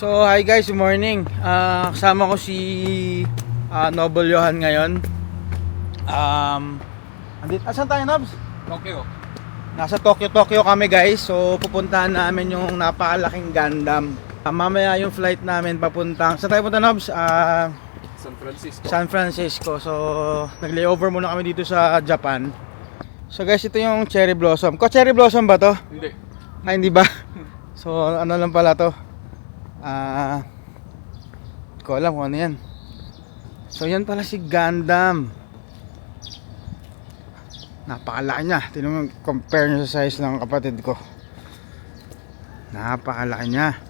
So hi guys, good morning. Kasama ko si Noble Johan ngayon. Asan tayo, Nobs? Tokyo. Nasa Tokyo kami guys. So pupuntahan namin yung napakalaking Gundam. Mamaya yung flight namin papuntang. Saan tayo punta, Nobs? San Francisco. San Francisco. So nag-layover muna kami dito sa Japan. So guys, ito yung cherry blossom. Cherry blossom ba to? Hindi. Ay, hindi ba? So ano lang pala to? Ko alam kung ano yan. So yan pala si Gundam. Napakalaki niya. Tingnan mo, compare niya sa size ng kapatid ko. Napakalaki niya.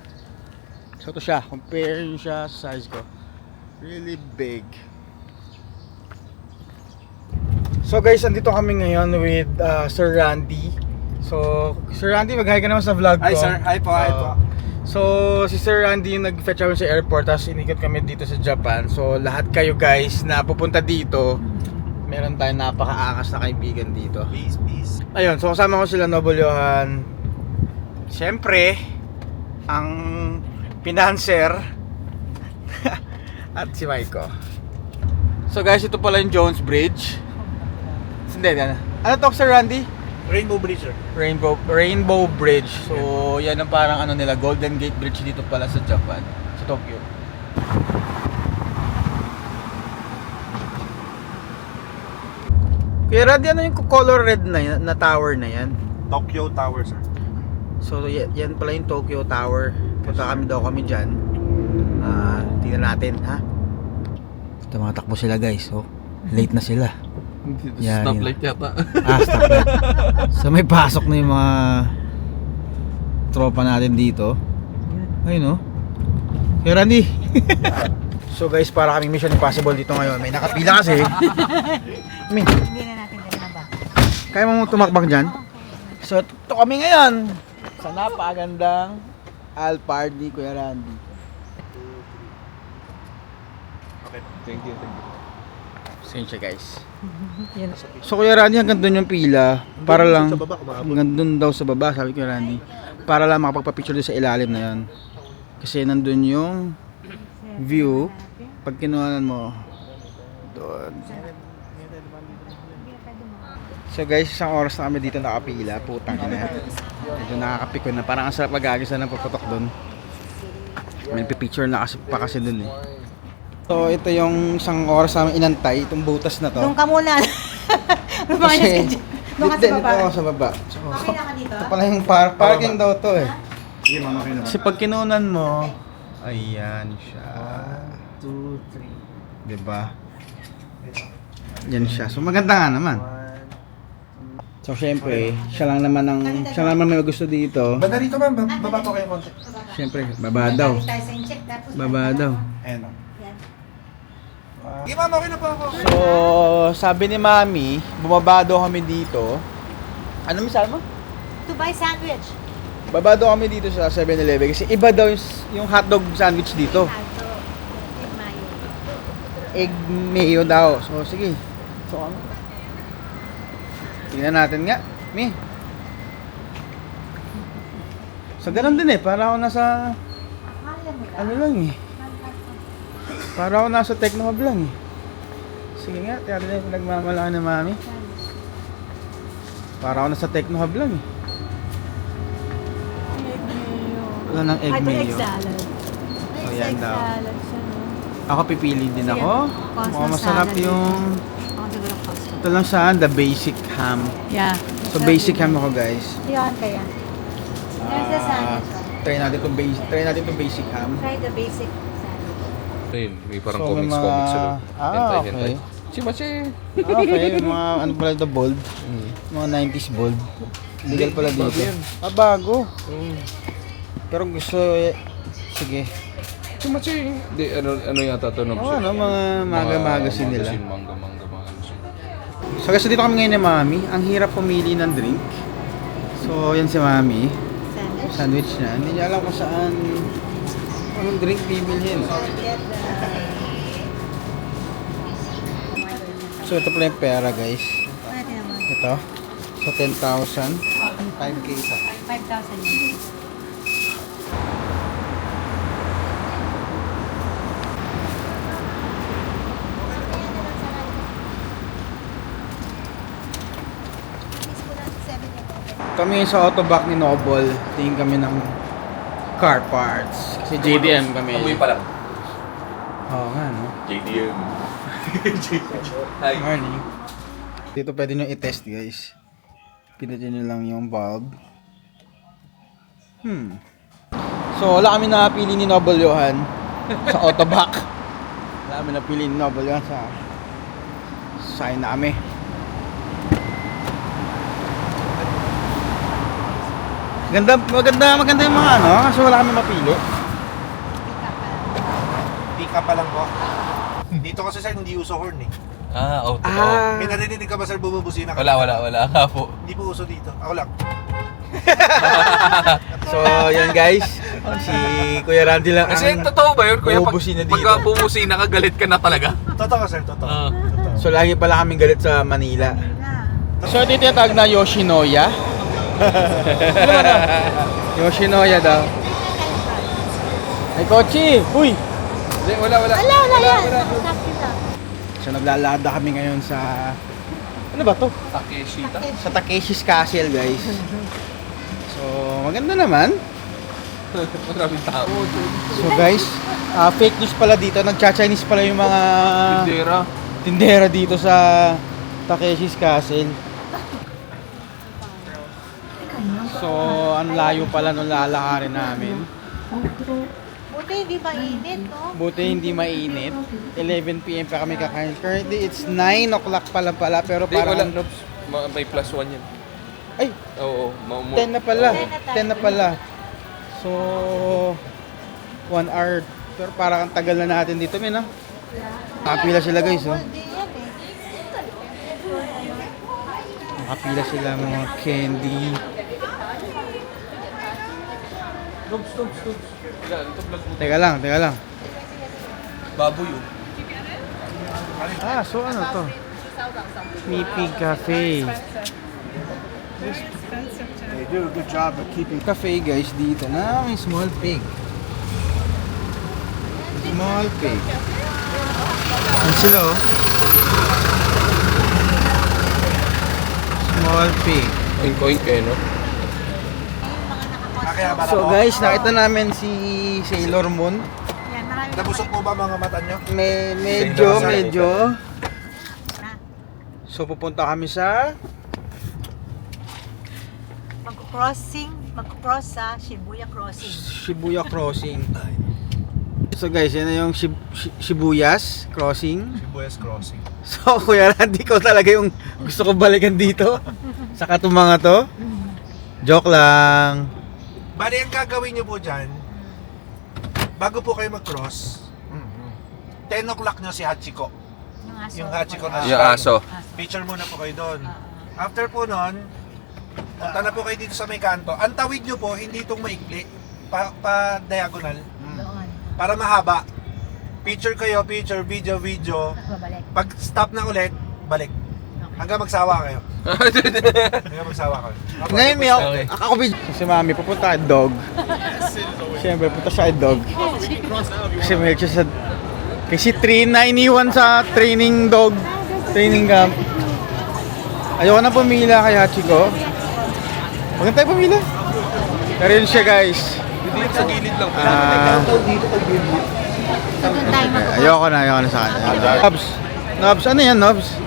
So ito siya, compare niyo siya sa size ko. Really big. So guys, andito kami ngayon with Sir Randy. So Sir Randy, mag-hi ka naman sa vlog ko. Hi sir, hi po, hi po. So si Sir Randy yung nag-fetch kami sa airport, tapos inikot kami dito sa Japan. So lahat kayo guys na pupunta dito, meron tayong napakaangas na kaibigan dito. Peace. Ayun, so kasama ko sila Noble Johan. Siyempre, ang financer at si Maiko. So guys, ito pala yung Jones Bridge. Hindi, ano to, Sir Randy? Rainbow Bridge sir. Rainbow Bridge. So, yan ang parang ano nila, Golden Gate Bridge dito pala sa Japan, sa Tokyo. Kuya Randy, ano yung color red na tower na yan? Tokyo Tower sir. So, yan pala yung Tokyo Tower. Punta kami dyan. Tingnan natin, ha? Ito, mga takbo sila guys. So, late na sila. Yan, Stoplight yata. Stoplight. So may pasok na yung mga tropa natin dito. Ayun, no? Hey Randy. So guys, para kaming Mission Impossible dito ngayon. May nakapila kasi. Hindi na natin na ba? Kaya mo tumakbang dyan? So ito kami ngayon sa napakagandang Alphard ni Kuya Randy. Okay, thank you. Sensya guys. So Kuya Randy, hanggang doon yung pila para lang Sa baba, hanggang doon daw sa baba, sabi Kuya Randy, para lang makapagpa-picture doon sa ilalim na yan. Kasi nandun yung view pag kinuhanan mo doon. So guys, isang oras na kami dito nakapila, putang ina. Medyo nakakapikon na, parang ang sarap mag-agisa ng puputok doon. May picture na kasi, pa kasi doon eh. So ito yung isang oras namin inantay, itong butas na to. Doon ka muna. Lumayas ka dyan. Doon ka sa dito baba. ako sa baba. So, Okay na ka dito? ito pala yung parking daw to eh. Sige, mama kayo naman. Kasi pag kinunan mo, ayan siya. 2, 3. Diba? Yan siya. So maganda nga naman. So syempre, siya lang naman may gusto dito. Banda rito ma'am, baba po kayo konti. Syempre, baba daw. Galing tayo sa incheck, tapos Baba daw. Ayan o. Yan. Sige ma'am, okay na po ako. So, sabi ni Mami, bumaba daw kami dito. Ano misal mo? To buy sandwich. Baba daw kami dito sa 7-Eleven kasi iba daw yung hotdog sandwich dito. Alto. Egg mayo. Egg mayo daw. So, sige. So, ano? Tingnan natin nga. Mi. So, ganun din eh. Para ako nasa, Akala mo lang. ano lang eh. Para ako nasa Techno Hub lang eh. Sige nga, tingnan natin yung pinagmamalaki ng Mami. Para ako nasa Techno Hub lang eh. Egg mayo. Wala ng egg Ito mayo. egg salad. So, yan daw. Salad siya, no? Ako pipili din ako. Cosmo Mukhang masarap salad yung... Ako siguro Cosmo. Ito lang saan, the basic ham. Yeah. So basic ham ako guys. Yan kaya. There's the sandwich. Try natin itong basic ham. Try the basic sandwich. Ayun, may parang So, may comics mga- sa loob. okay. Si Machi. Okay, mga ano pala ito, bold. Mga 90s bold. Legal pala dito. Bago yan. Bago. Pero gusto, sige. Si Machi. Di, ano yata ito? Oo, ano, mga magazine nila. Manga. So guys, dito kami ngayon ni Mami. Ang hirap pumili ng drink. So, yan si Mami. Sandwich. Sandwich na. Hindi niya alam kung saan anong drink bibilhin. So, ito pala yung pera guys. Pwede naman. Ito. So, 10,000. 5K isa. 5,000 yun. Kami sa autoback ni Noble, tingin kami ng car parts. Kasi JDM kami. Amoy pa lang. Oo nga, no? JDM. Hi. Morning. Dito pwede nyo i-test, guys. Pinutin nyo lang yung bulb. So, wala kami napili ni Noble Johan sa autoback. Wala kami napili ni Noble Johan sa sign na kami. Maganda yung mga ano, kasi wala kami mapili. Pika pa lang po. Dito kasi sir, hindi uso horn eh. Totoo. May narinig ka ba sir bumubusina ka? Wala nga po. Hindi po uso dito. Ako lang. So, yan guys. Si Kuya Randy lang Kasi totoo ba yun, kuya? bumubusina dito. Pagka bumusina ka, galit ka na talaga. Totoo sir, totoo. Totoo. So, lagi pala kaming galit sa Manila. So, ito yung tinatawag na Yoshinoya. Ano ba to? Yoshinoya daw. Ay, Kochi! Uy! Hindi, wala. Wala yan. Sakti lang. So, naglalada kami ngayon sa... Ano ba to? Takeshita. Sa Takeshi's Castle, guys. So, maganda naman. Maraming tao. So, guys, fake news pala dito. Nagcha-Chinese pala yung mga tindera dito sa Takeshi's Castle. So, ang layo pala nung lalakarin namin. Buti hindi mainit, no? Buti hindi mainit. 11 PM pa kami kakain. Currently, it's 9 o'clock pala pero Hindi, wala. parang... May plus 1 yan. Ay, Oo. 10 na pala. 10 na pala. So, 1 hour. Pero parang ang tagal na natin dito, men, no? Nakapila sila, guys, oh. Hindi yan eh. Nakapila sila mga candy. Stop. Yan, ito vlog mo. Teka lang. Baboy yun. So ano to? Pipig Cafe. They do a good job of keeping... Cafe, guys, dito na may small pig. Small pig. Yan sila, oh. Small pig. Oink kayo, no? Kakayabara So po. guys, nakita namin si Sailor Moon. Yan, marami Nabusog po ba mga mata nyo? Medyo. So pupunta kami sa Mag-cross sa Shibuya Crossing. Shibuya Crossing. So guys, yan na yung Shibuyas Crossing. Shibuyas Crossing. So Kuya Randy, ko talaga yung gusto ko balikan dito. Saka itong mga to. Joke lang. Bali, ang gagawin nyo po dyan, bago po kayo mag-cross, 10 o'clock nyo si Hachiko. Yung Hachiko na Yung aso. Picture muna po kayo doon. After po nun, punta na po kayo dito sa may kanto. Ang tawid nyo po, hindi itong maikli, pa-diagonal. Doon. Para mahaba. Picture kayo, video. Babalik. Pag stop na ulit, balik. Hanggang magsawa kayo. Hanggang magsawa kayo. Ngayon may ako si Mami pupunta kay dog. Siyempre punta siya kay dog. Kasi may siya sa kasi train na iniwan sa training camp. Ayoko na pumila kay Hachiko. Huwag na tayo pumila. Pero yun siya, guys. Hindi sa gilid lang. Doon tayo Ayoko na sa kanya. Nobs, ano yan, Nobs?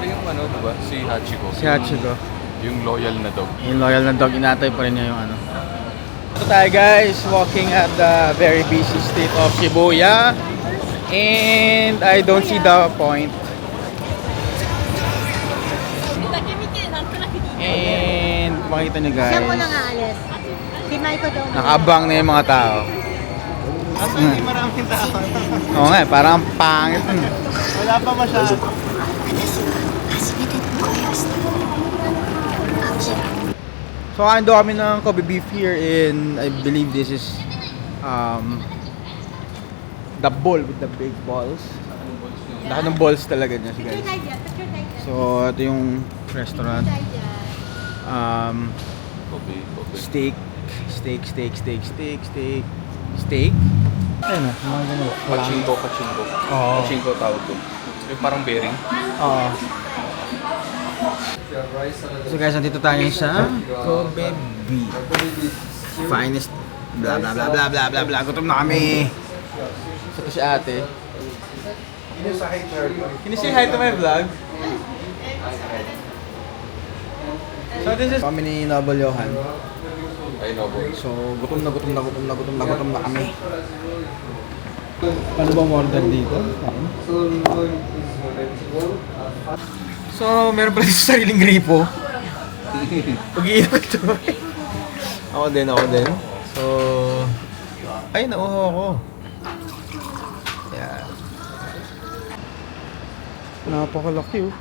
Siya yung ano, diba? Si Hachiko. Si Hachiko. Yung loyal na dog. Yung loyal na dog, inatay pa rin niya yung ano. So tayo guys, walking at the very busy street of Shibuya. And I don't see the point. And makikita nyo guys, Siya muna nga alis. Si Maiko daw. nakaabang na yung mga tao. Hindi maraming tao. Oo nga, parang ang pangit. Wala pa masyado. So ando kami ng Kobe beef here in, I believe this is the bowl with the big balls. Laki ng balls talaga niya si guys. So ito yung restaurant. Kobe. Steak. Ayun na, mga ganun. Pachinko. Oo. Pachinko tawag ko. Yung parang bearing. Oo. So guys, nandito tayo sa Kobe B. Finest bla bla bla bla bla bla bla. Gutom na kami. Ito si ate. Can you say hi to my vlog? So this is kami ni Noble Johan. Ay, no, boy. So gutom na kami. Paano ba order dito? So meron pala sa sariling gripo. Pag-iinom ito. Ako din. So ay nauho ako. Yan. Napakalaki oh.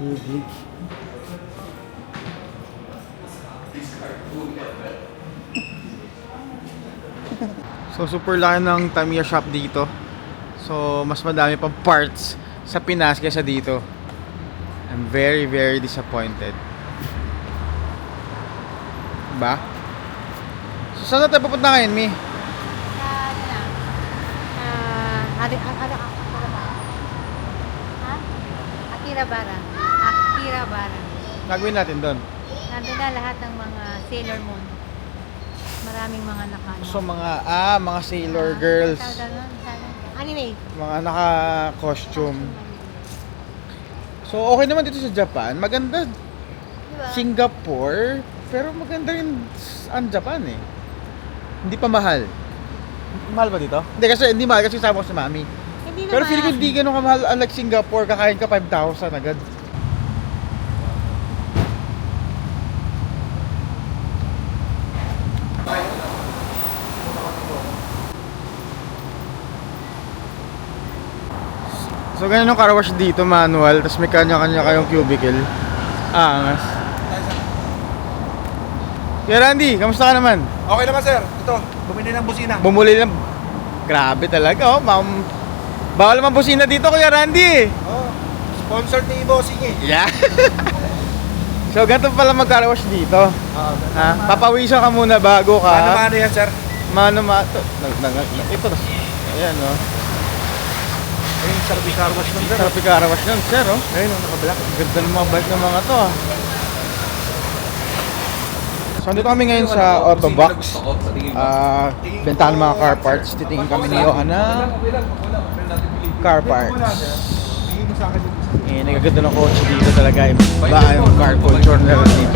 Big. So super laki ng Tamiya shop dito. So mas madami pang parts sa Pinas kaysa dito. I'm very disappointed. Ba? So saan na tayo pupunta ngayon, Mi? Akirabara. Gagawin natin doon. Nandun na lahat ng mga Sailor Moon. Maraming mga naka-ano. So mga Sailor girls, Anime. mga naka-costume. So okay naman dito sa Japan. Maganda Diba? Singapore, pero maganda rin ang Japan eh. Hindi pa mahal. Mahal ba dito? Hindi kasi hindi mahal kasi kasama ko si Mami. Hindi Pero naman. feeling ko hindi ganun kamahal unlike Singapore, kakain ka 5,000 agad. So ganyan yung car wash dito, manual, tapos may kanya-kanya kayong cubicle. Angas. Kuya Randy, kamusta ka naman? Okay naman sir, ito, bumili ng busina. Bumuli lang. Grabe talaga, oh. Bawal naman busina dito, Kuya Randy. Oh, sponsored ni Bossing eh. Yeah. So ganito pala mag-car wash dito. Ha? Papawisan ka muna bago ka. Ano yan sir? Mano-mato. Ito. Ayan, oh. Ayun, sarap yung car wash nun sir. Sarap car wash nun, sir, oh. Ayun, nakablock. Ang ganda ng mga bike ng mga to, ah. So andito kami ngayon sa Autobox. Bentahan ng mga car parts. Titingin kami ni Johan na car parts. Eh, nagaganda ng kotse dito talaga. Iba yung car culture na dito.